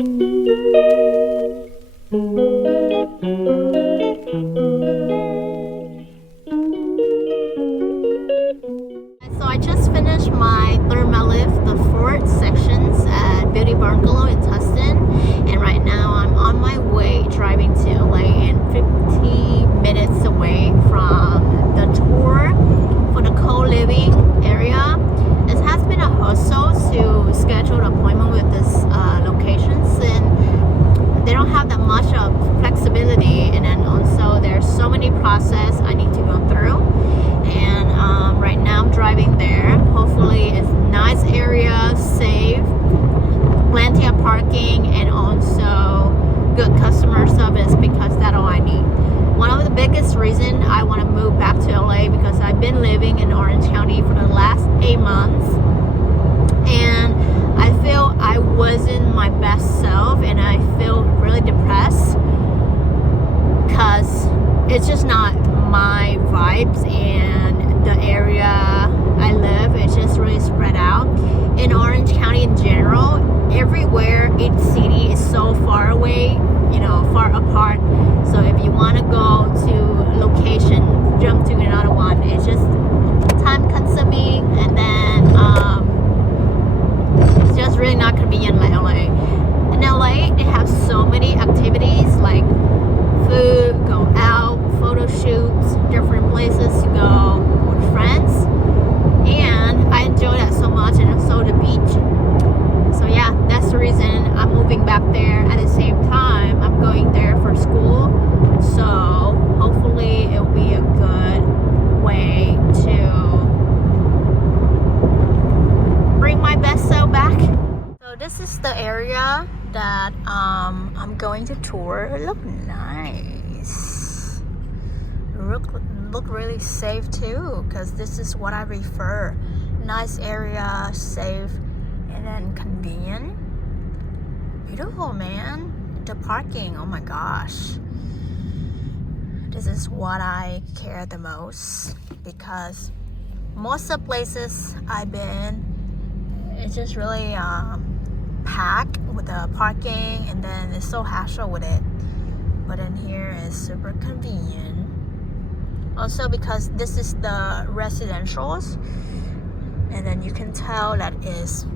So I just finished my thermal lift, the 4 sections at Beauty Bungalow in Tustin, and right now I'm on my way driving to LA and 50 minutes away from the tour for the co-living area. It has been a hustle to schedule an appointment with this locations, and they don't have that much of flexibility, and then also there's so many process I need to go through. And right now I'm driving there. Hopefully it's nice area, safe, plenty of parking, and also good customer service, because that's all I need. One of the biggest reason I want to move back to LA because I've been living in Orange County for the last 8 months, and I feel I wasn't my best self, and I feel really depressed because it's just not my vibes, and the area I live is just really spread out. In Orange County in general, everywhere, each city is so far away, far apart. So if you want to go to a location, jump to another one, it's just time consuming, and then it's just really not convenient like LA. In LA, they have so many activities like food, go out, photo shoots, different places to go with friends, and I enjoy that so much, and also the beach. So yeah, that's the reason I'm moving back there. At the same time, I'm going there for school, so hopefully it will be a good way to bring my best self back. So this is the area that I'm going to tour. It look nice. Look really safe too, because this is what I prefer. Nice area, safe, and then convenient. Beautiful, man. The parking, oh my gosh. This is what I care the most, because most of the places I've been, it's just really packed with the parking, and then it's so hassle with it. But in here is super convenient. Also because this is the residentials, and then you can tell that is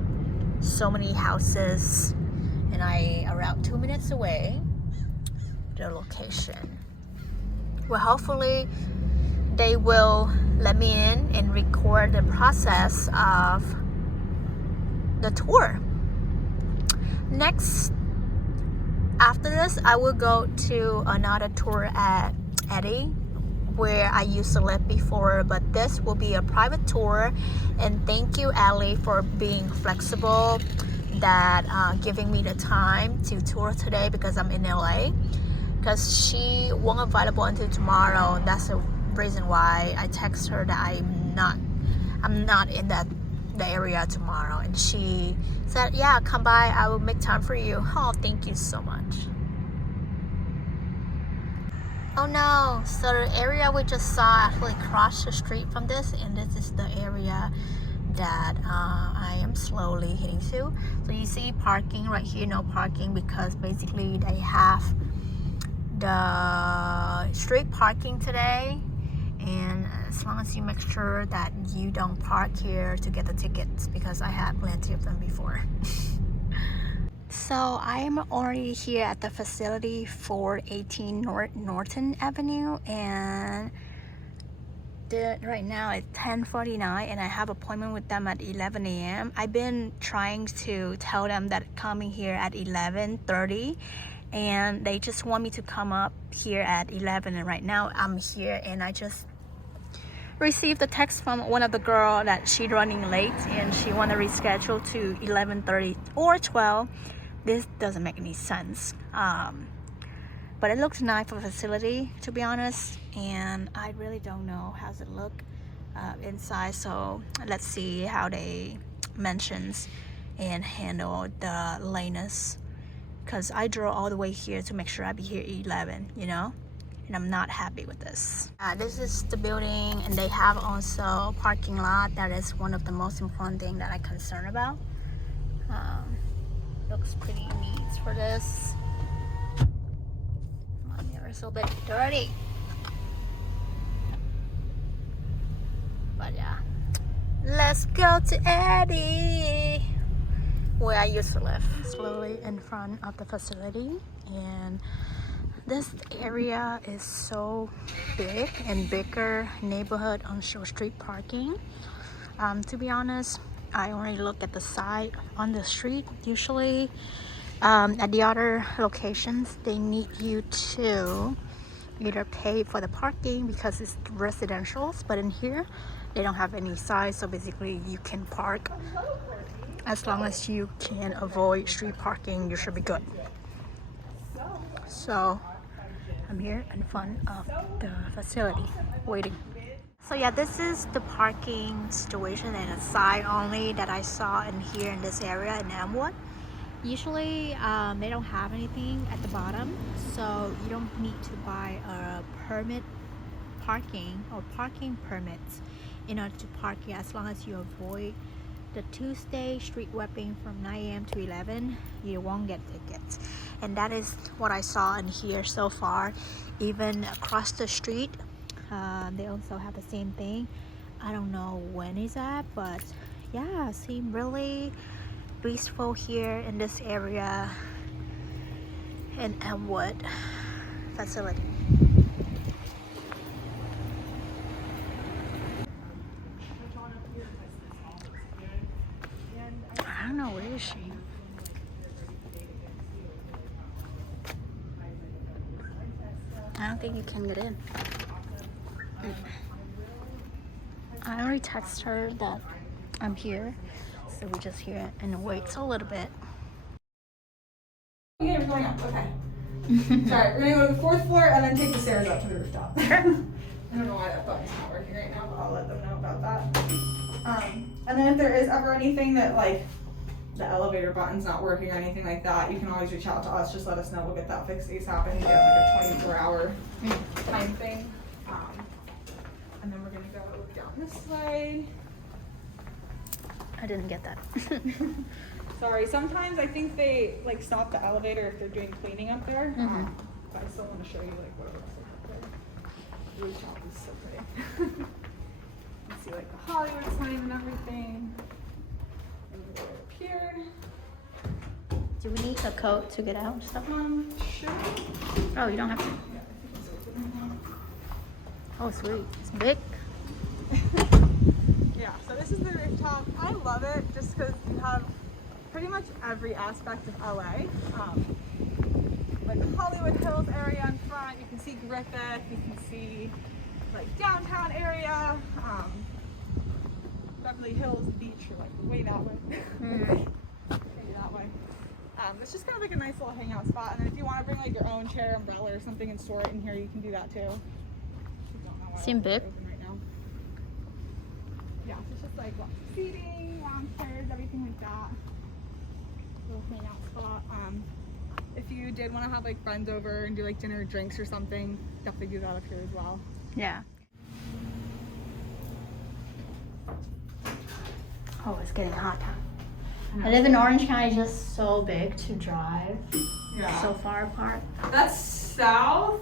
so many houses, and I around 2 minutes away the location. Well, hopefully they will let me in and record the process of the tour. Next, after this, I will go to another tour at Eddy, where I used to live before, but this will be a private tour. And thank you, Ellie, for being flexible, that giving me the time to tour today, because I'm in LA, because she won't available until tomorrow, and that's the reason why I text her that I'm not in the area tomorrow, and she said, yeah, come by, I will make time for you. Oh, thank you so much. Oh no, so the area we just saw actually across the street from this, and this is the area that I am slowly heading to. So you see parking right here, no parking, because basically they have the street parking today, and as long as you make sure that you don't park here to get the tickets, because I had plenty of them before. So I am already here at the facility for 18 Norton Avenue, and right now it's 10:49, and I have appointment with them at 11 a.m. I've been trying to tell them that coming here at 11:30, and they just want me to come up here at 11, and right now I'm here, and I just received a text from one of the girl that she's running late, and she want to reschedule to 11:30 or 12. This doesn't make any sense, but it looks nice for a facility, to be honest, and I really don't know how it look inside. So let's see how they mentions and handle the lateness, because I drove all the way here to make sure I be here at 11, and I'm not happy with this. This is the building, and they have also parking lot. That is one of the most important thing that I'm concerned about. looks pretty neat for this. My mirror is a bit dirty. But yeah. Let's go to Eddy, where I used to live. Slowly in front of the facility, and this area is so big and bigger neighborhood on short street parking. To be honest, I only look at the side on the street. Usually at the other locations, they need you to either pay for the parking because it's residentials, but in here they don't have any size, so basically you can park as long as you can avoid street parking. You should be good. So I'm here in front of the facility waiting. So yeah, this is the parking situation and a side only that I saw in here in this area in Elmwood. Usually they don't have anything at the bottom, so you don't need to buy a parking permits in order to park here, as long as you avoid the Tuesday street sweeping from 9 a.m. to 11, you won't get tickets. And that is what I saw in here so far. Even across the street, they also have the same thing. I don't know when is that, but yeah, seem really peaceful here in this area in Elmwood facility. I don't know, where is she? I don't think you can get in. I already texted her that I'm here, so we just here and wait a little bit. Okay, we're going up. Okay. Sorry, we're gonna go to the 4th floor and then take the stairs up to the rooftop. Sure. I don't know why that button's not working right now, but I'll let them know about that. And then if there is ever anything that, like, the elevator button's not working or anything like that, you can always reach out to us. Just let us know. We'll get that fixed ASAP and get like a 24-hour time thing. And then we're gonna go down this way. I didn't get that. Sorry, sometimes I think they like stop the elevator if they're doing cleaning up there. But I still want to show you like what it looks like up there. The rooftop is so pretty. You see like the Hollywood sign and everything. And we're right up here. Do we need a code to get out? Stuff? Sure. Oh, you don't have to. Yeah, I think it's open right now. Oh, sweet. It's big. Yeah, so this is the rooftop. I love it just because you have pretty much every aspect of LA. Like the Hollywood Hills area in front, you can see Griffith, you can see like downtown area, Beverly Hills Beach, or like way that way. Way that way. It's just kind of like a nice little hangout spot. And then if you want to bring like your own chair, umbrella, or something and store it in here, you can do that too. Seem big. Right now. Yeah, so it's just like lots of seating, lounge chairs, everything like that. Little hangout spot. If you did want to have like friends over and do like dinner or drinks or something, definitely do that up here as well. Yeah. Oh, it's getting hot. I live in Orange County, just so big to drive. Yeah. So far apart. That's South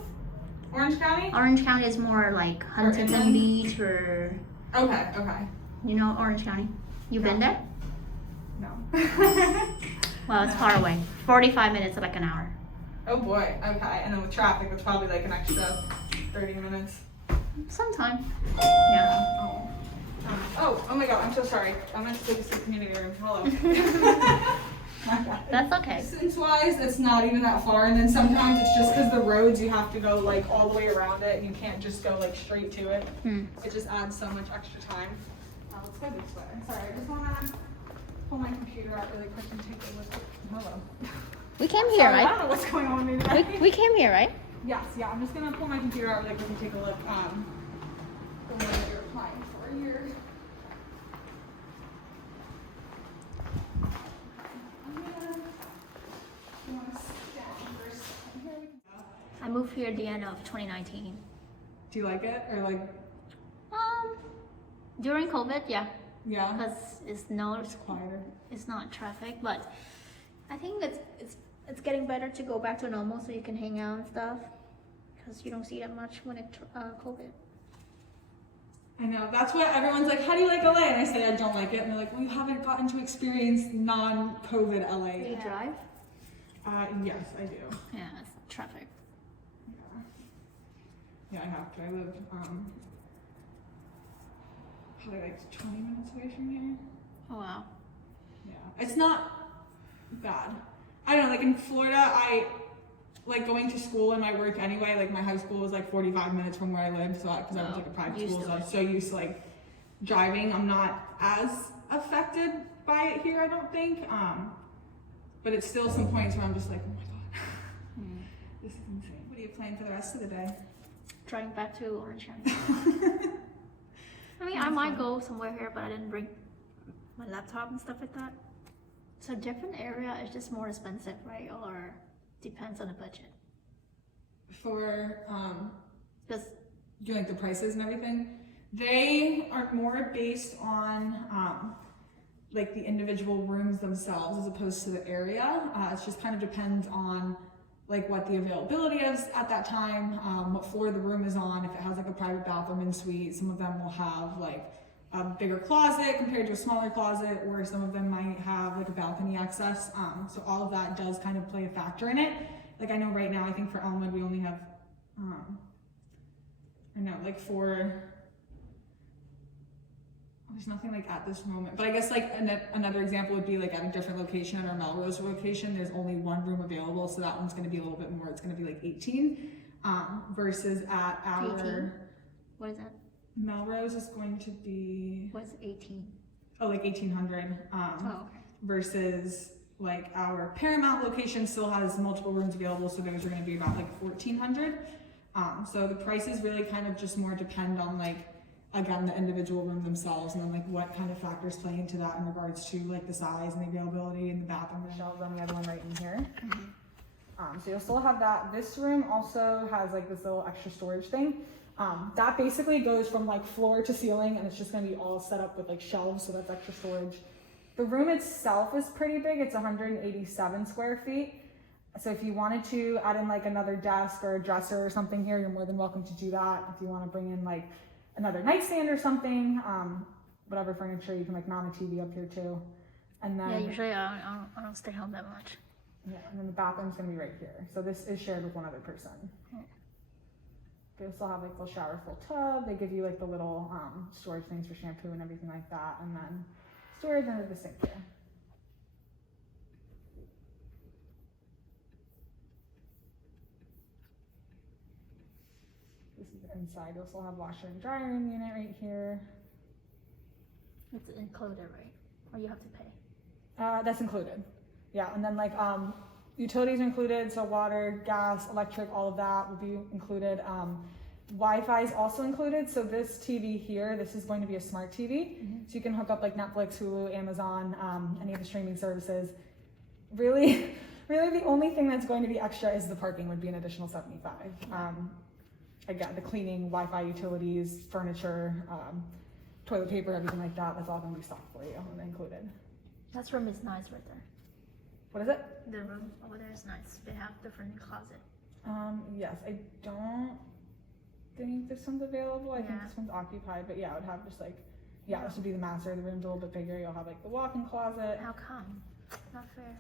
Orange County? Orange County is more like Huntington inland? Beach or, Okay, okay. you know, Orange County. You been there? No. Well, it's far away. 45 minutes, like an hour. Oh boy, okay. And then with traffic, it's probably like an extra 30 minutes. Sometime. Yeah. Oh my god, I'm so sorry. I meant to take this to the community room. Hello. My bad. That's okay. Distance-wise, it's not even that far, and then sometimes it's just because the roads, you have to go like all the way around it, and you can't just go like straight to it. It just adds so much extra time. Let's go this way. Sorry, I just want to pull my computer out really quick and take a look. Hello. We came here, Sorry, right? I don't know what's going on with me today. We came here, right? Yes, yeah. I'm just gonna pull my computer out really quick and take a look. The one that you're applying for here. I moved here at the end of 2019. Do you like it, or like? During COVID, yeah. Yeah. Because it's Quieter. it's not traffic, but I think it's getting better to go back to normal so you can hang out and stuff, because you don't see that much when it COVID. I know, that's what everyone's like, how do you like LA? And I say I don't like it, and they're like, well, you haven't gotten to experience non-COVID LA. Do you drive? Yes, I do. Yeah, it's traffic. Yeah, I have to. I live probably like 20 minutes away from here. Oh wow. Yeah, it's not bad. I don't know, like in Florida, I like going to school and my work anyway. Like my high school was like 45 minutes from where I lived, so because I went to like a private school, so I'm so used to like driving. I'm not as affected by it here, I don't think. But it's still some points where I'm just like, oh my god, this is insane. What are you planning for the rest of the day? Driving back to Orange County. I mean, I might go somewhere here, but I didn't bring my laptop and stuff like that. So different area is just more expensive, right? Or depends on the budget. For Because doing like the prices and everything, they are more based on like the individual rooms themselves as opposed to the area. It just kind of depends on like what the availability is at that time, what floor the room is on, if it has like a private bathroom and suite. Some of them will have like a bigger closet compared to a smaller closet, or some of them might have like a balcony access. So all of that does kind of play a factor in it. Like I know right now, I think for Elmwood, we only have, I know like there's nothing like at this moment, but I guess like another example would be like at a different location, at our Melrose location, there's only one room available, so that one's going to be a little bit more. It's going to be like 18, versus at our 18? What is that? Melrose is going to be What's 18? oh like 1800. Okay. Versus like our Paramount location still has multiple rooms available, so those are going to be about like 1400. So the prices really kind of just more depend on like, again, the individual room themselves, and then like what kind of factors play into that in regards to like the size and the availability and the bathroom shelves on the other one right in here. So you'll still have that. This room also has like this little extra storage thing. That basically goes from like floor to ceiling, and it's just gonna be all set up with like shelves, so that's extra storage. The room itself is pretty big. It's 187 square feet. So if you wanted to add in like another desk or a dresser or something here, you're more than welcome to do that. If you want to bring in like another nightstand or something, whatever furniture, you can like mount a TV up here too. And then Yeah, usually I don't stay home that much. yeah, and then the bathroom's gonna be right here. So this is shared with one other person. They also have like the shower full tub. They give you like the little storage things for shampoo and everything like that, and then storage under the sink here. This is the inside. You also have washer and dryer in the unit right here. It's included, right? Or you have to pay? That's included. Yeah, and then like utilities are included, so water, gas, electric, all of that will be included. Wi-Fi is also included. So this TV here, this is going to be a smart TV. So you can hook up like Netflix, Hulu, Amazon, any of the streaming services. Really the only thing that's going to be extra is the parking would be an additional $75. Again, the cleaning, Wi-Fi, utilities, furniture, toilet paper, everything like that, that's all going to be stocked for you and included. That room is nice right there. What is it? The room over there is nice. They have different closet. Yes, I don't think this one's available. I think Yeah. this one's occupied, but yeah, it would have just like, yeah, this would be the master. The room's a little bit bigger. You'll have like the walk-in closet. How come? Not fair.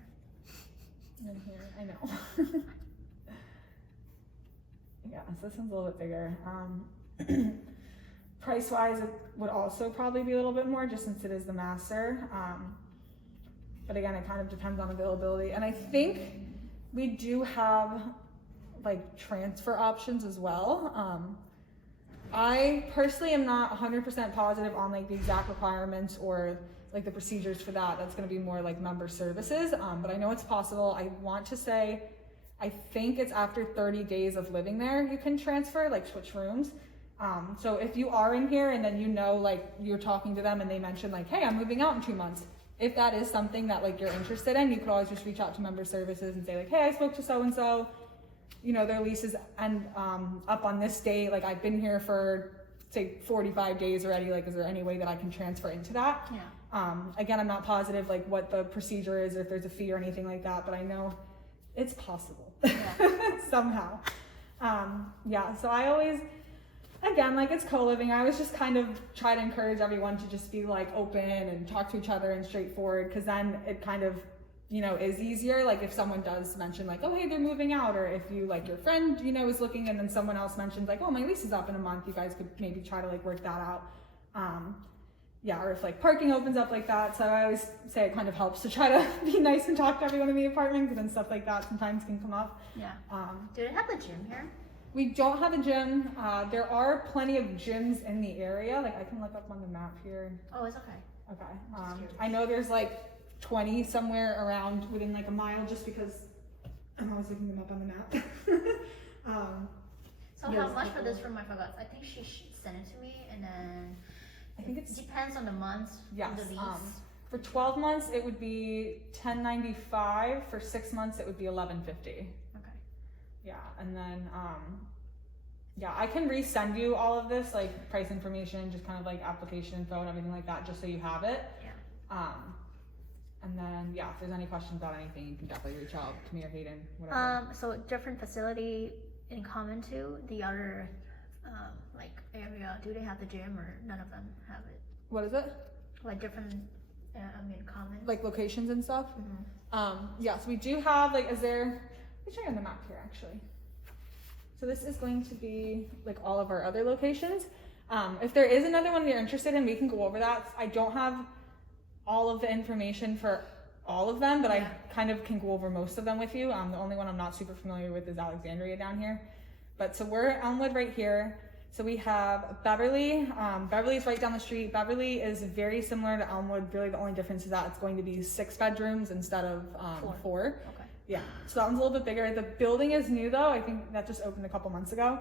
In here, I know. Yeah, so this one's a little bit bigger. Price-wise, it would also probably be a little bit more just since it is the master. But again, it kind of depends on availability. And I think we do have like transfer options as well. I personally am not 100% positive on like the exact requirements or like the procedures for that. That's going to be more like member services. But I know it's possible. I want to say, I think it's after 30 days of living there, you can transfer, like switch rooms. So if you are in here and then you know, like you're talking to them and they mention like, hey, I'm moving out in 2 months. If that is something that like you're interested in, you could always just reach out to member services and say like, hey, I spoke to so-and-so, you know, their lease is up on this date. Like I've been here for say 45 days already, like is there any way that I can transfer into that? Yeah. Again, I'm not positive like what the procedure is or if there's a fee or anything like that, but I know it's possible. Yeah. Somehow. Yeah, so I always, again, like it's co-living, I always just kind of try to encourage everyone to just be like open and talk to each other and straightforward, because then it kind of, you know, is easier. Like if someone does mention like, oh, hey, they're moving out, or if you like your friend, you know, is looking and then someone else mentions like, oh, my lease is up in a month, you guys could maybe try to like work that out. Yeah, or if like parking opens up like that. So I always say it kind of helps to try to be nice and talk to everyone in the apartment, because then stuff like that sometimes can come up. Yeah. Do they have a gym here? We don't have a gym. There are plenty of gyms in the area. Like I can look up on the map here. Oh, it's okay. Okay. I know there's like 20 somewhere around within like a mile, just because I'm always looking them up on the map. So how much for this room? I forgot. I think she sent it to me, and then I think it depends on the months. Yes. The lease. For 12 months it would be $10.95. For 6 months it would be $11.50. Okay. Yeah, and then yeah, I can resend you all of this, like price information, just kind of like application info and everything like that, just so you have it. Yeah. And then yeah, if there's any questions about anything, you can definitely reach out to me or Hayden, whatever. So different facility in common to the other like area. Do they have the gym, or none of them have it? What is it? Like different, common. Like locations and stuff. Mm-hmm. Yes, we do have like. Is there? Let me show you on the map here actually. So this is going to be like all of our other locations. If there is another one you're interested in, we can go over that. I don't have all of the information for all of them, but yeah. I kind of can go over most of them with you. The only one I'm not super familiar with is Alexandria down here. But so we're Elmwood right here. So we have Beverly. Beverly is right down the street. Beverly is very similar to Elmwood. Really the only difference is that it's going to be 6 bedrooms instead of 4. Okay. Yeah, so that one's a little bit bigger. The building is new though. I think that just opened a couple months ago.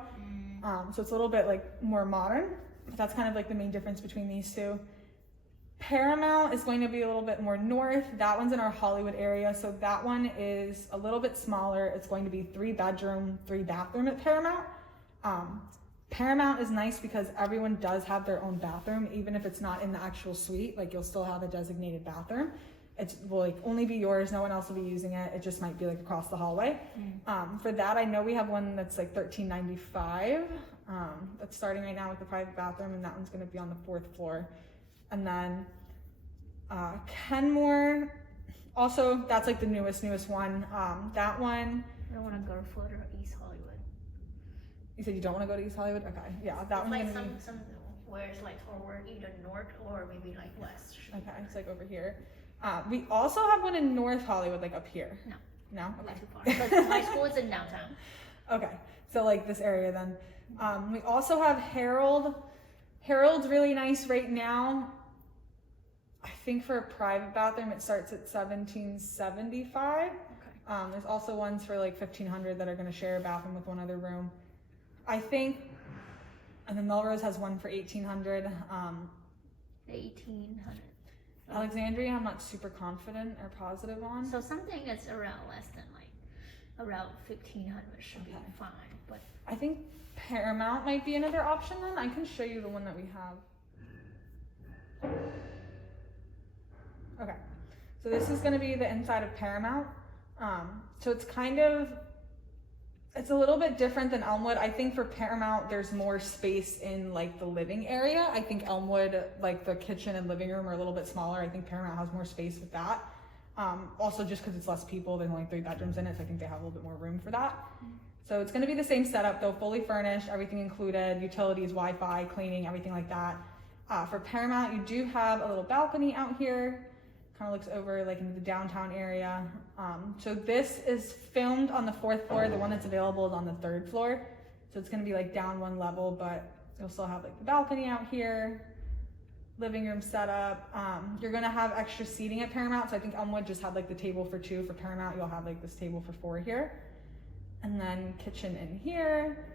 So it's a little bit like more modern. But that's kind of like the main difference between these two. Paramount is going to be a little bit more north. That one's in our Hollywood area. So that one is a little bit smaller. It's going to be 3 bedroom, 3 bathroom at Paramount. Paramount is nice because everyone does have their own bathroom, even if it's not in the actual suite. Like you'll still have a designated bathroom. It will like only be yours. No one else will be using it. It just might be like across the hallway. For that, I know we have one that's like $13.95. That's starting right now with the private bathroom, and that one's going to be on the 4th floor. And then Kenmore, also that's like the newest one. That one. I don't want to go further East Hollywood. You said you don't want to go to East Hollywood? Okay, yeah, that one's like gonna be some where it's like toward either north or maybe like west. Okay, it's like over here. We also have one in North Hollywood, like up here. No. No? Okay. Too far. But my school is in downtown. Okay, so like this area then. We also have Harold. Harold's really nice right now. I think for a private bathroom, it starts at $17.75. Okay. There's also ones for like $1,500 that are going to share a bathroom with one other room. I think, and then Melrose has one for $1,800. 1,800. Alexandria, I'm not super confident or positive on. So something that's around less than like around 1,500 should be fine. But I think Paramount might be another option then. I can show you the one that we have. Okay, so this is going to be the inside of Paramount. So it's kind of, it's a little bit different than Elmwood. I think for Paramount, there's more space in like the living area. I think Elmwood, like the kitchen and living room are a little bit smaller. I think Paramount has more space with that. Also just because it's less people, there's only 3 bedrooms in it, so I think they have a little bit more room for that. So it's going to be the same setup though, fully furnished, everything included, utilities, Wi-Fi, cleaning, everything like that. For Paramount, you do have a little balcony out here. Kind of looks over like into the downtown area. So this is filmed on the 4th floor. The one that's available is on the 3rd floor. So it's going to be like down 1 level, but you'll still have like the balcony out here, living room setup. You're going to have extra seating at Paramount. So I think Elmwood just had like the table for 2. For Paramount, you'll have like this table for 4 here. And then kitchen in here.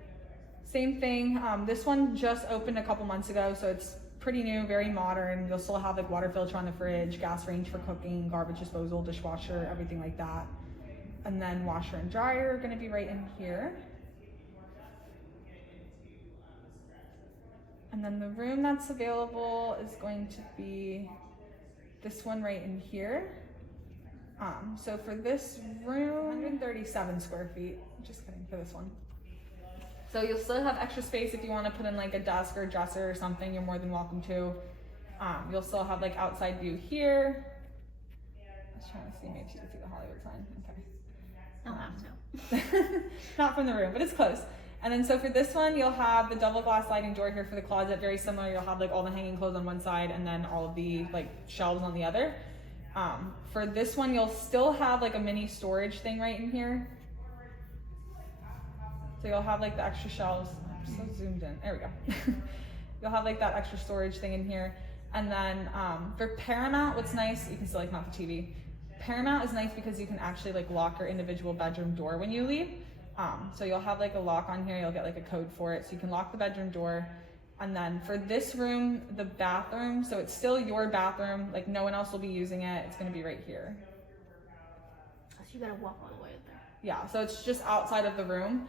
Same thing. This one just opened a couple months ago, so it's pretty new, very modern. You'll still have like water filter on the fridge, gas range for cooking, garbage disposal, dishwasher, everything like that. And then washer and dryer are going to be right in here. And then the room that's available is going to be this one right in here. So for this room, 137 square feet. Just kidding, for this one. So you'll still have extra space if you want to put in like a desk or a dresser or something, you're more than welcome to. You'll still have like outside view here. I was trying to see, maybe you can see the Hollywood sign. Okay. Don't have to. Not from the room, but it's close. And then so for this one, you'll have the double glass sliding door here for the closet, very similar. You'll have like all the hanging clothes on one side and then all of the like shelves on the other. For this one, you'll still have like a mini storage thing right in here. So you'll have like the extra shelves. I'm so zoomed in. There we go. You'll have like that extra storage thing in here. And then for Paramount, what's nice, you can still like mount the TV. Paramount is nice because you can actually like lock your individual bedroom door when you leave. So you'll have like a lock on here. You'll get like a code for it. So you can lock the bedroom door. And then for this room, the bathroom, so it's still your bathroom. Like no one else will be using it. It's going to be right here. So you gotta walk all the way up there. Yeah, so it's just outside of the room.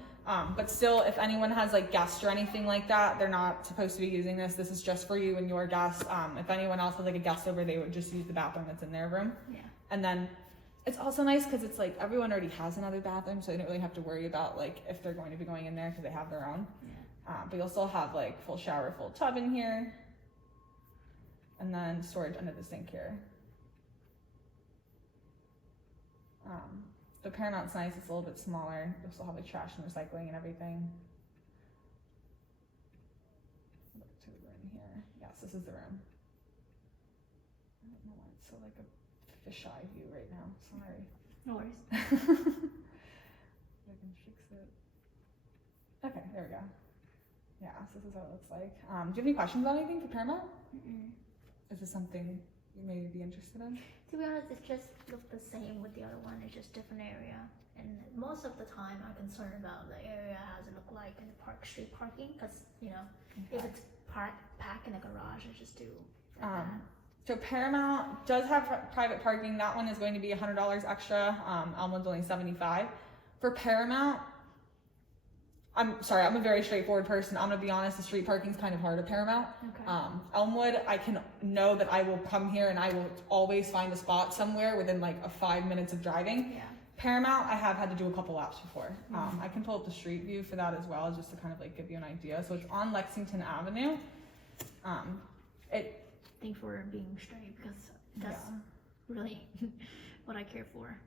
But still, if anyone has like guests or anything like that, they're not supposed to be using this. This is just for you and your guests. If anyone else has like a guest over, they would just use the bathroom that's in their room. Yeah. And then it's also nice because it's like everyone already has another bathroom, so they don't really have to worry about like if they're going to be going in there because they have their own. Yeah. But you'll still have like full shower, full tub in here. And then storage under the sink here. The Paramount's nice, it's a little bit smaller. You'll still have like trash and recycling and everything. Look to the room here. Yes, this is the room. I don't know why it's so like a fisheye view right now, sorry. No worries. I can fix it. Okay, there we go. Yeah, so this is what it looks like. Do you have any questions about anything for Paramount? Mm-mm. Is this something you may be interested in? To be honest, it just looked the same with the other one. It's just different area. And most of the time, I'm concerned about the area, how does it look like in the street parking? Because, you know, if it's packed in a garage, it's just too like that. So Paramount does have private parking. That one is going to be $100 extra. Elmwood's only $75. For Paramount, I'm sorry, I'm a very straightforward person. I'm gonna be honest, the street parking's kind of hard at Paramount. Okay. Elmwood, I can know that I will come here and I will always find a spot somewhere within like a 5 minutes of driving. Yeah. Paramount, I have had to do a couple laps before. I can pull up the street view for that as well, just to kind of like give you an idea. So it's on Lexington Avenue. Thanks for being straight because that's really what I care for.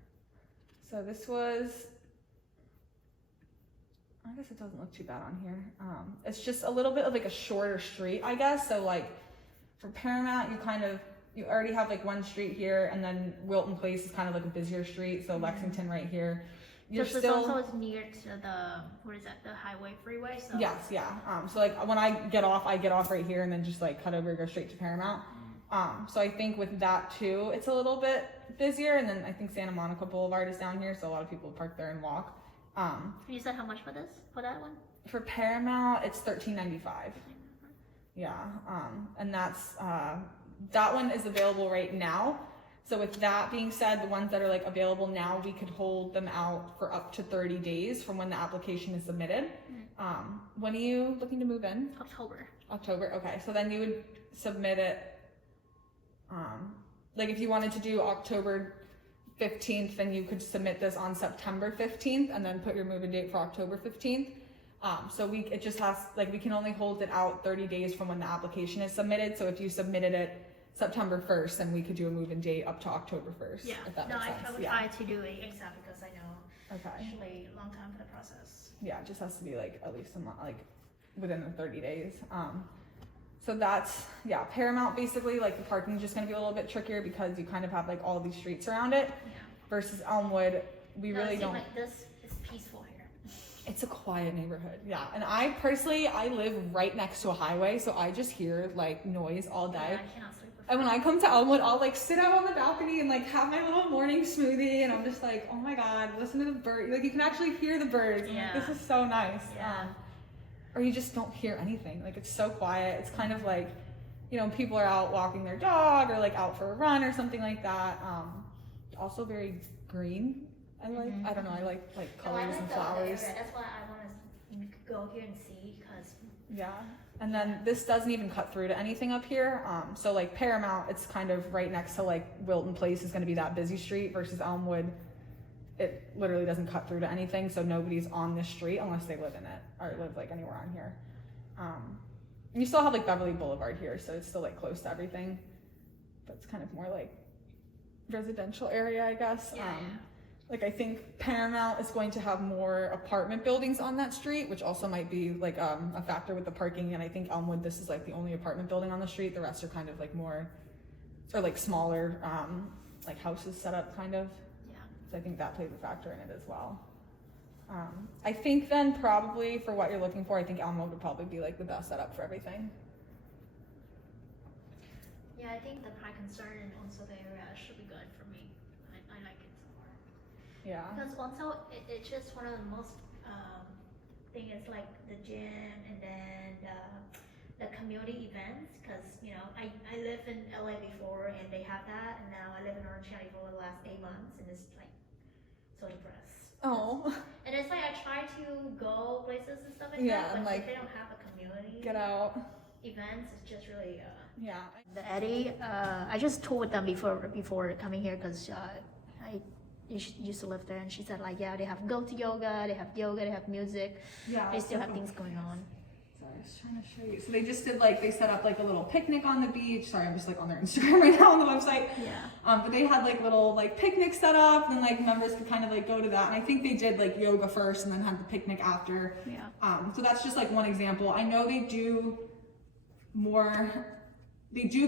So this was, I guess it doesn't look too bad on here. It's just a little bit of like a shorter street, I guess. So like for Paramount, you already have like one street here, and then Wilton Place is kind of like a busier street. So Lexington right here. You're so still also it's near to the, what is that, the highway freeway? So yes, yeah. So like when I get off right here and then just like cut over, go straight to Paramount. So I think with that too, it's a little bit busier. And then I think Santa Monica Boulevard is down here, so a lot of people park there and walk. You said how much for that one? For Paramount, it's $13.95. Yeah, and that's that one is available right now. So with that being said, the ones that are like available now, we could hold them out for up to 30 days from when the application is submitted. When are you looking to move in? October, okay. So then you would submit it, like if you wanted to do October 15th, then you could submit this on September 15th and then put your move-in date for October 15th. So we can only hold it out 30 days from when the application is submitted. So if you submitted it September 1st, then we could do a move-in date up to October 1st. Yeah. If that no, makes I sense. would try to do it ASAP because I know Okay. usually a long time for the process. Yeah, it just has to be like at least a month, like within the 30 days. So that's, yeah, Paramount basically, like the parking is just gonna be a little bit trickier because you kind of have like all of these streets around it. Yeah. Versus Elmwood, we really it don't. Like this is peaceful here. It's a quiet neighborhood, yeah. And I live right next to a highway, so I just hear like noise all day. Yeah, I cannot sleep. And when I come to Elmwood, I'll like sit out on the balcony and like have my little morning smoothie, and I'm just like, oh my god, listen to the birds. Like you can actually hear the birds. I'm like, this is so nice. Yeah. Or you just don't hear anything. Like it's so quiet. It's kind of like, you know, people are out walking their dog or like out for a run or something like that. Also very green. I don't know, I like colors and flowers. That's why I want to go here and see, because And then this doesn't even cut through to anything up here. So like Paramount, it's kind of right next to like Wilton Place is going to be that busy street versus Elmwood. It literally doesn't cut through to anything, so nobody's on this street unless they live in it or live like anywhere on here. And you still have like Beverly Boulevard here, so it's still like close to everything, but it's kind of more like residential area, I guess. Yeah. Like I think Paramount is going to have more apartment buildings on that street, which also might be like a factor with the parking. And I think Elmwood, this is like the only apartment building on the street. The rest are kind of like more, or like smaller, like houses set up kind of. Yeah. So I think that plays a factor in it as well. I think then probably for what you're looking for, I think Elmwood would probably be like the best setup for everything. Yeah, I think the park concern and also the area should be good for me. I like it so far. Yeah. Because also it's just one of the most thing is like the gym and then the community events. Because you know I lived in LA before and they have that, and now I live in Orange County for the last 8 months and it's like so depressed. Oh. And it's like I try to go places and stuff like Yeah, that, and but like if they don't have a community get out. events, it's just really Yeah. The Eddy, I just toured them before coming here because I used to live there, and she said like, yeah, they have goat yoga, they have music, Yeah. they still have things going on. Sorry, I was trying to show you. So they just did like, they set up like a little picnic on the beach. Sorry, I'm just like on their Instagram right now on the website. Yeah. But they had like little like picnics set up, and like members could kind of like go to that. And I think they did like yoga first and then had the picnic after. Yeah. So that's just like one example. I know they do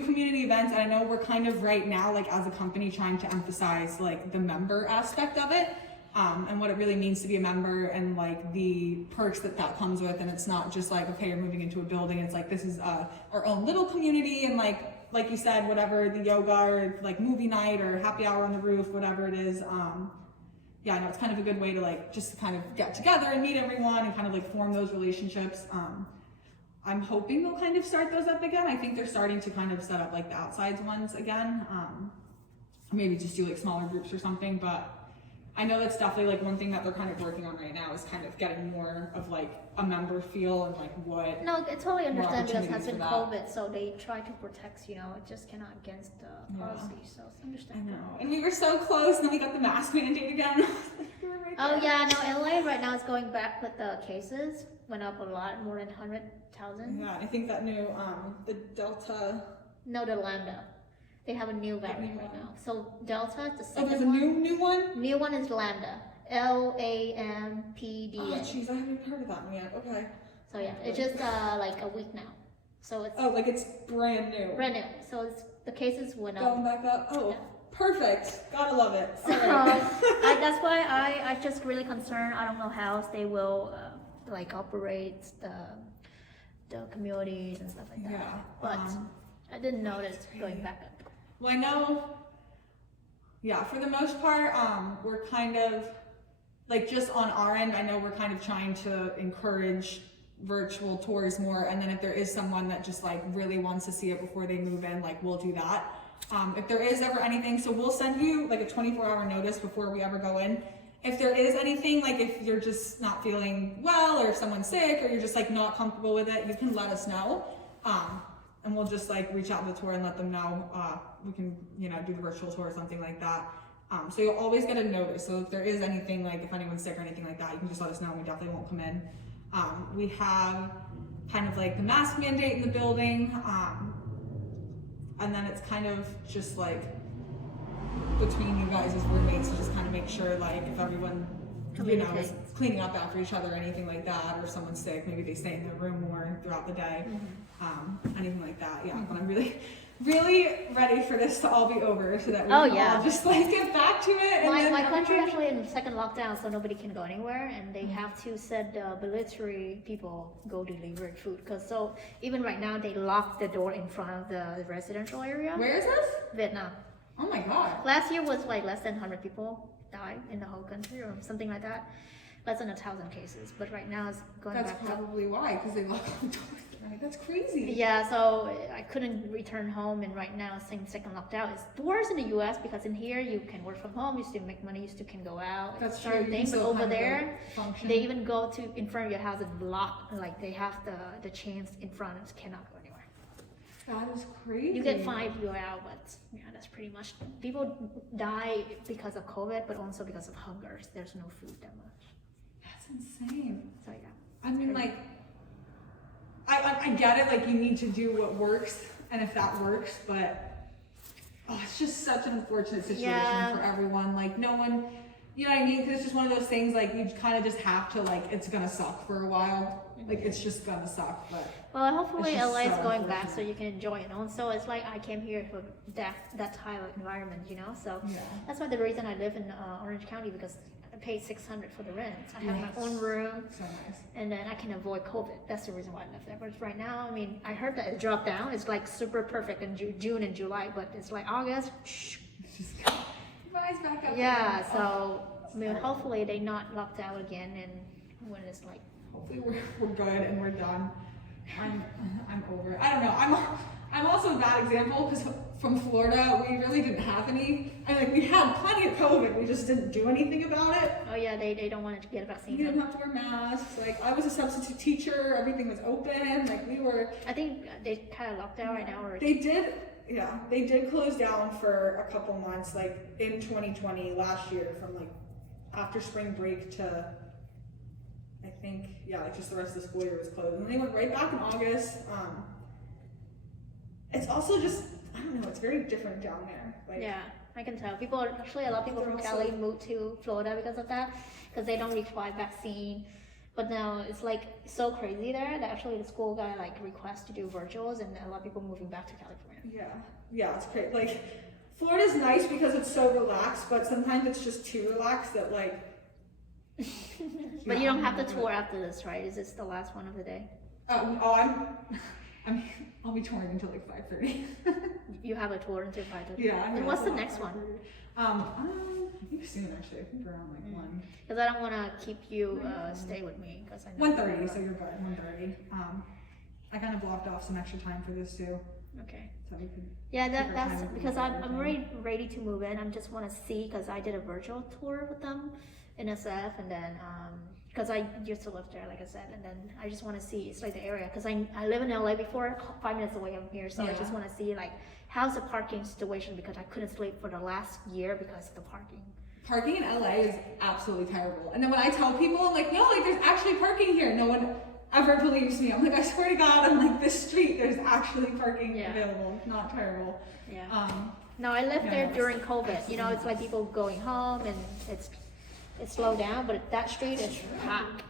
community events, and I know we're kind of right now, like as a company, trying to emphasize like the member aspect of it, and what it really means to be a member, and like the perks that comes with. And it's not just like, okay, you're moving into a building. It's like, this is our own little community, and like you said, whatever the yoga or like movie night or happy hour on the roof, whatever it is. Yeah, I know it's kind of a good way to like just kind of get together and meet everyone and kind of like form those relationships. I'm hoping they'll kind of start those up again. I think they're starting to kind of set up like the outside ones again. Maybe just do like smaller groups or something, but I know that's definitely like one thing that they're kind of working on right now is kind of getting more of like a member feel and like what. No, I totally understand because it has opportunities been for that. COVID, so they try to protect, you know, it just cannot against the policy, so it's I understandable. know. And we were so close, and then we got the mask mandate again. We were right Oh there. yeah, no, LA right now is going back with the cases, went up a lot, more than 100,000. Yeah, I think that new the Delta. No, the Lambda. They have a new variant right now. So Delta, the Oh, second there's a one. new one. New one is Lambda. LAMPDA. Oh, jeez, I haven't even heard of that one yet. Okay. So yeah, it's just like a week now. So it's Oh, like it's brand new. brand new. So it's, the cases went up. Going back up. Oh, Yeah. perfect. Gotta love it. So All right. that's why I just really concerned. I don't know how else they will like operate the communities and stuff like that. Yeah, But I didn't notice going back up. Well, I know, yeah, for the most part, we're kind of, like just on our end, I know we're kind of trying to encourage virtual tours more, and then if there is someone that just like really wants to see it before they move in, like we'll do that. If there is ever anything, so we'll send you like a 24-hour notice before we ever go in. If there is anything, like if you're just not feeling well, or if someone's sick, or you're just like not comfortable with it, you can let us know. And we'll just like reach out to the tour and let them know we can, you know, do the virtual tour or something like that. So you'll always get a notice. So if there is anything, like if anyone's sick or anything like that, you can just let us know and we definitely won't come in. We have kind of like the mask mandate in the building. And then it's kind of just like between you guys as roommates to just kind of make sure like if everyone, you know, is cleaning up after each other or anything like that, or if someone's sick, maybe they stay in their room more throughout the day. Anything like that, yeah. But I'm really, really ready for this to all be over so that we can all just like get back to it. And My country actually in second lockdown, so nobody can go anywhere, and they have to send military people go deliver food. Cause so even right now they locked the door in front of the residential area. Where is this? Vietnam. Oh my God. Last year was like less than 100 people died in the whole country or something like that. Less than 1,000 cases, but right now it's going That's back up. probably why, because they locked the door. Right, that's crazy. Yeah, so I couldn't return home, and right now since second lockdown, it's worse in the U.S. because in here you can work from home, you still make money, you still can go out. That's certain true. things, but over there, function. they even go to in front of your house and block, like they have the chains in front and cannot go anywhere. That is crazy. You get fined if you go out, but yeah, that's pretty much. People die because of COVID, but also because of hunger. There's no food that much. That's insane. So yeah. I mean, like, I get it, like, you need to do what works, and if that works, but, it's just such an unfortunate situation for everyone. Like, no one, you know what I mean? Because it's just one of those things, like, you kind of just have to, like, it's gonna suck for a while. Like, it's just gonna suck, but. Well, hopefully LA is going back so you can enjoy it. Also, it's like I came here for that type of environment, you know? So that's why the reason I live in Orange County, because I paid $600 for the rent. I have my own room, so nice. And then I can avoid COVID. That's the reason why I left there. But right now, I mean, I heard that it dropped down. It's like super perfect in June and July, but it's like August. It's just rise back up. Yeah, again. So I mean, hopefully they not locked out again, and when it's like. Hopefully we're good and we're done. I'm over it. I don't know. I'm also a bad example because from Florida we really didn't have any. I mean, we had plenty of COVID. We just didn't do anything about it. Oh yeah, they don't want to get a vaccine. We didn't have to wear masks. Like I was a substitute teacher. Everything was open. Like we were. I think they kind of locked down right now. Or they did. Yeah, they did close down for a couple months, like in 2020 last year, from like after spring break to. I think, like just the rest of the school year was closed. And then they went right back in August. It's also just, I don't know, it's very different down there. Like, yeah, I can tell. People actually, a lot of people from Cali moved to Florida because of that, because they don't require vaccine. But now it's like so crazy there that actually the school got like requests to do virtuals, and a lot of people moving back to California. Yeah, it's great. Like, Florida's nice because it's so relaxed, but sometimes it's just too relaxed that like, but you don't have the tour after this, right? Is this the last one of the day? I'll be touring until like 5:30. You have a tour until 5:30. Yeah. And what's the next one? I think soon actually. I think around like 1. Because I don't want to keep you stay with me because I know. 1:30, so you're good. 1:30. I kind of blocked off some extra time for this too. Okay. So we could. Yeah, that's because I'm already ready to move in. I just want to see because I did a virtual tour with them in SF, and then because I used to live there, like I said, and then I just want to see it's like the area because I live in LA before, 5 minutes away from here, so I just want to see like how's the parking situation because I couldn't sleep for the last year because of the parking. Parking in LA is absolutely terrible, and then when I tell people, I'm like, no, like there's actually parking here. No one ever believes me. I'm like, I swear to God, on like this street, there's actually parking available. It's not terrible. Yeah. No, I lived there during COVID. You know, it's like people going home and it's slowed down, but that street is packed.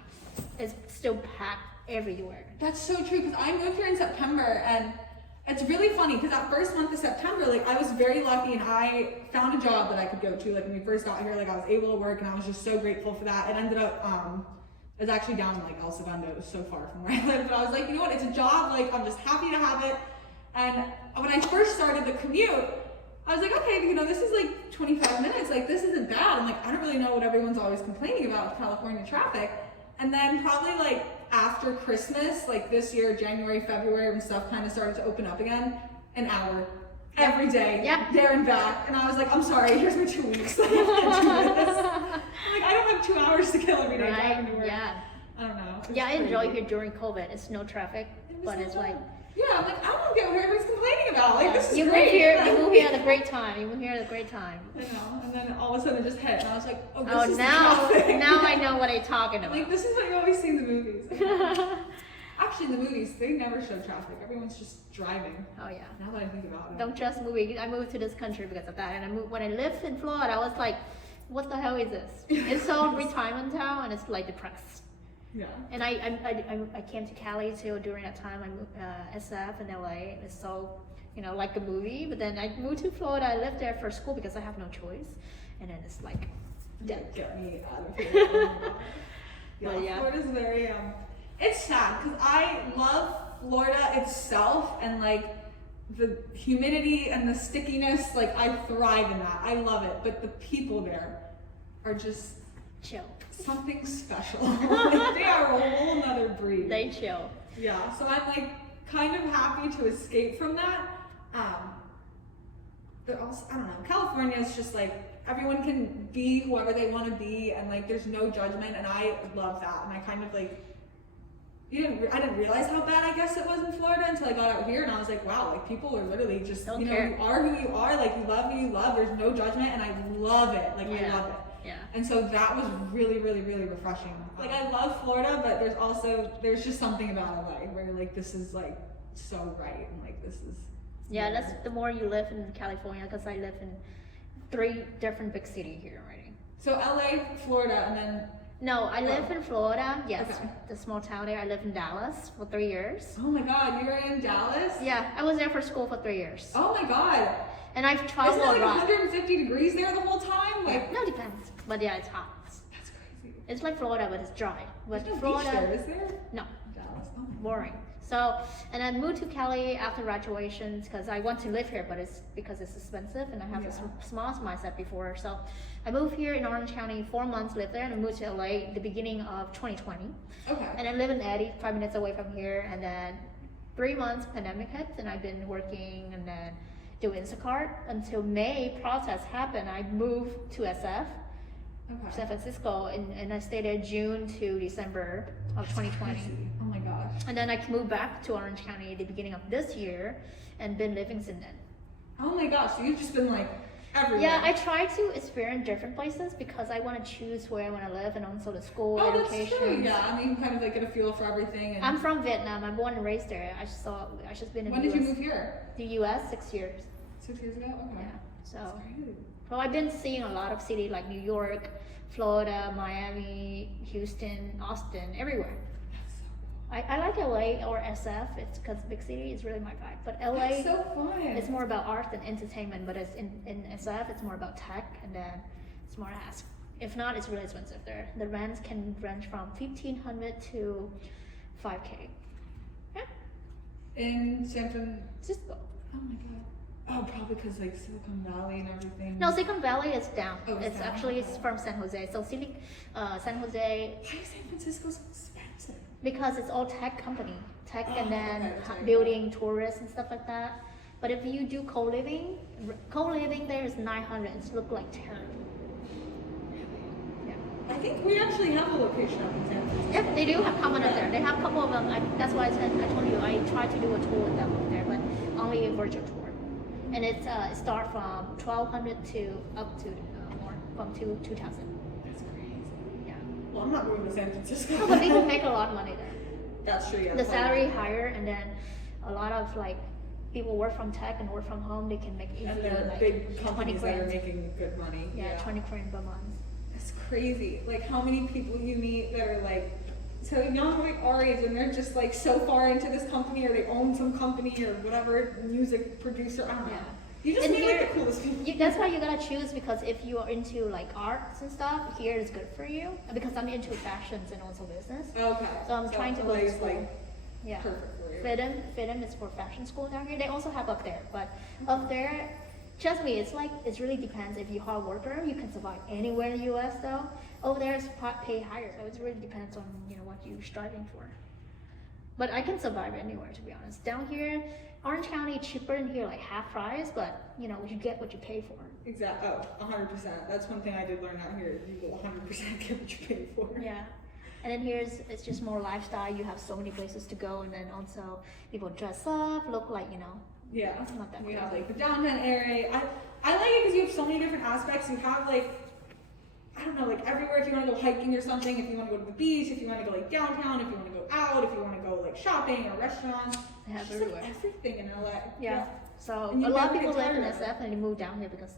It's still packed everywhere. That's so true because I moved here in September, and it's really funny because that first month of September, like I was very lucky and I found a job that I could go to. Like when we first got here, like I was able to work, and I was just so grateful for that. It ended up, it was actually down in like El Segundo. It was so far from where I live, but I was like, you know what? It's a job. Like I'm just happy to have it. And when I first started the commute, I was like, okay, you know, this is like 25 minutes. Like this isn't bad. I'm like, I don't really know what everyone's always complaining about with California traffic. And then probably like after Christmas, like this year, January, February, when stuff kind of started to open up again, an hour every day, there and back. And I was like, I'm sorry, here's my 2 weeks. Like, I can't do this. Like, I don't have 2 hours to kill every day driving to work. Yeah. I don't know. Yeah, I enjoy here during COVID. It's no traffic, but it's like. Yeah, I'm like, I don't get what everyone's complaining about. Like, this is you great. You move here at a great time. You move here at a great time. I know. And then all of a sudden it just hit. And I was like, oh, this is now, the traffic. now I know what I'm talking about. Like, this is what you always see in the movies. Actually, in the movies, they never show traffic. Everyone's just driving. Oh, yeah. Now that I think about it. Don't just move. I moved to this country because of that. And when I lived in Florida, I was like, what the hell is this? It's so retirement town and it's like depressed. Yeah. And I came to Cali too during that time. I moved SF in LA. It was so, you know, like a movie. But then I moved to Florida. I lived there for school because I have no choice. And then it's like, get me out of here. Yeah. Florida's very, it's sad because I love Florida itself and like the humidity and the stickiness. Like I thrive in that. I love it. But the people there are just chill. Something special. Like, they are a whole nother breed. They chill. Yeah. So I'm like, kind of happy to escape from that. But also, I don't know, California is just like, everyone can be whoever they want to be, and like there's no judgment, and I love that. And I kind of like, I didn't realize how bad I guess it was in Florida until I got out here, and I was like, wow, like people are literally just, Don't you know, care. you are who you are, like you love who you love, there's no judgment, and I love it, like I love it. Yeah. And so that was really, really, really refreshing. Like I love Florida, but there's just something about LA where like this is like so right, and like this is. Yeah, that's the more you live in California, because I live in 3 different big cities here already. So LA, Florida, and then. No, I live in Florida, yes, Okay. the small town there. I lived in Dallas for 3 years. Oh my God, you were in Dallas? Yeah, I was there for school for 3 years. Oh my God. And I've traveled Isn't it a like lot. 150 degrees there the whole time? Like, No, depends. But yeah, it's hot. that's crazy. It's like Florida, but it's dry. But There's no Florida, beach there, is there? no, Dallas. Oh my God. boring. So, and I moved to Cali after graduation because I want to live here, but it's because it's expensive, and I have a small mindset before. So, I moved here in Orange County, 4 months, lived there, and I moved to LA the beginning of 2020. Okay. And I live in Eddy, 5 minutes away from here, and then 3 months pandemic hit, and I've been working and then doing Instacart until May protest happened. I moved to SF. Okay. San Francisco, and I stayed there June to December of 2020. Oh my gosh. And then I moved back to Orange County at the beginning of this year and been living since then. Oh my gosh, so you've just been like everywhere. Yeah, I try to experience different places because I want to choose where I want to live, and also the school, education. That's true. Yeah, I mean, you kind of like get a feel for everything. And I'm from Vietnam. I'm born and raised there. I just been in when the did you US. move here? The US 6 years. 6 years ago? Okay. Yeah. So, That's crazy. well, I've been seeing a lot of cities like New York, Florida, Miami, Houston, Austin, everywhere. That's so I like LA or SF. It's because big city is really my vibe. But cool. LA, That's so fun. it's more about art and entertainment. But it's in SF, it's more about tech, and then it's more ask. If not, it's really expensive there. The rents can range from 1,500 to 5K. Yeah, In San Francisco. Cisco. Oh my God. Oh, probably because like Silicon Valley and everything. No, Silicon Valley is down. Oh, it's it's down? actually it's from San Jose. So San Jose, Why is San Francisco so expensive? because it's all tech company, tech, Oh, and then okay, that's right. building tourists and stuff like that. But if you do co-living there is 900. It's look like 10. Yeah. I think we actually have a location up in San Francisco. Yep, they do have common up there. They have a couple of them. That's why I told you I tried to do a tour with them up there, but only a virtual tour. And it start from 1,200 to up to more, from 2,000. That's crazy. Yeah. Well, I'm not moving to San Francisco. No, but people make a lot of money there. That's true, yeah. The salary higher, and then a lot of like people work from tech and work from home. They can make And easily they're like big 20 companies that are grand. making good money. Yeah, 20 grand per month. That's crazy. Like how many people you meet that are like so young, like our age, and they're just like so far into this company, or they own some company or whatever, music producer. I don't know. Yeah. You just And meet here- like the coolest people. That's why you gotta choose, because if you are into like arts and stuff, here is good for you. Because I'm into fashions and also business. Okay. So I'm trying to go LA to is, school. like Yeah. perfect for you. FITM is for fashion school down here. They also have up there, but up there, trust me, it really depends. If you're a hard worker, you can survive anywhere in the U.S. though. Over there is pay higher, so it really depends on what you're striving for. But I can survive anywhere, to be honest. Down here, Orange County cheaper in here, like half price, but you get what you pay for. Exactly. Oh, 100%. That's one thing I did learn out here. You will 100% get what you pay for. Yeah. And then it's just more lifestyle. You have so many places to go, and then also people dress up, look like, Yeah. It's not that You crazy. have like the downtown area. I like it because you have so many different aspects. You have like, I don't know, like everywhere. If you want to go hiking or something, if you want to go to the beach, if you want to go like downtown, if you want to go out, if you want to go like shopping or restaurants. They have It's just, everywhere. like everything in LA. Yeah. So And a you lot of never people get live in tired of it. SF and they move down here because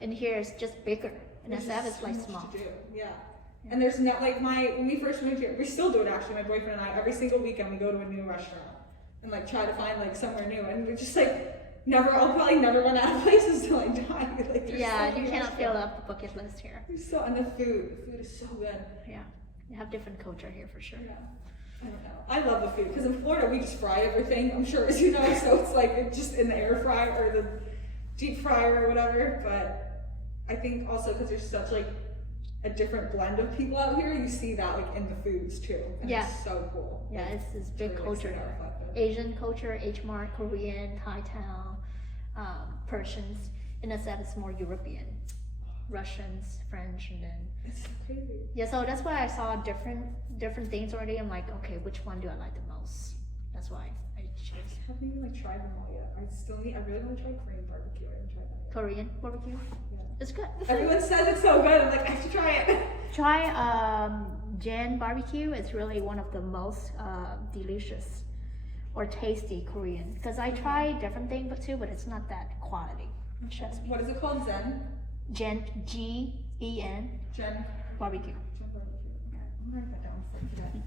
in here it's just bigger. And There's SF just is like so much small. to do. Yeah. And there's not like when we first moved here, we still do it actually. My boyfriend and I, every single weekend we go to a new restaurant and like try to find like somewhere new, and we're just like I'll probably never run out of places till I die. Like, there's Yeah, so you many cannot fill restaurants. up the bucket list here. And the food is so good. Yeah. You have different culture here for sure. Yeah. I don't know. I love the food because in Florida we just fry everything. I'm sure as you know, so it's like it's just in the air fryer or the deep fryer or whatever. But I think also because there's such like a different blend of people out here. You see that like in the foods too. And Yeah. It's so cool. Yeah, it's this big really culture exciting, there. reflective. Asian culture, H-Mart, Korean, Thai town, Persians. In a sense, it's more European. Russians, French, and then It's so crazy. yeah. So that's why I saw different things already. I'm like, okay, which one do I like the most? That's why I chose I haven't even like tried them all yet. I really want to try Korean barbecue. I haven't tried that yet. Korean barbecue. Yeah. It's good. Everyone says it's so good. I'm like, I have to try it. Try Jan barbecue. It's really one of the most delicious or tasty Korean. Because I tried different things too, but it's not that quality. Trust me. What is it called? Zen? Gen Gen Jen barbecue. barbecue. Okay, I'm gonna write that down before I forget.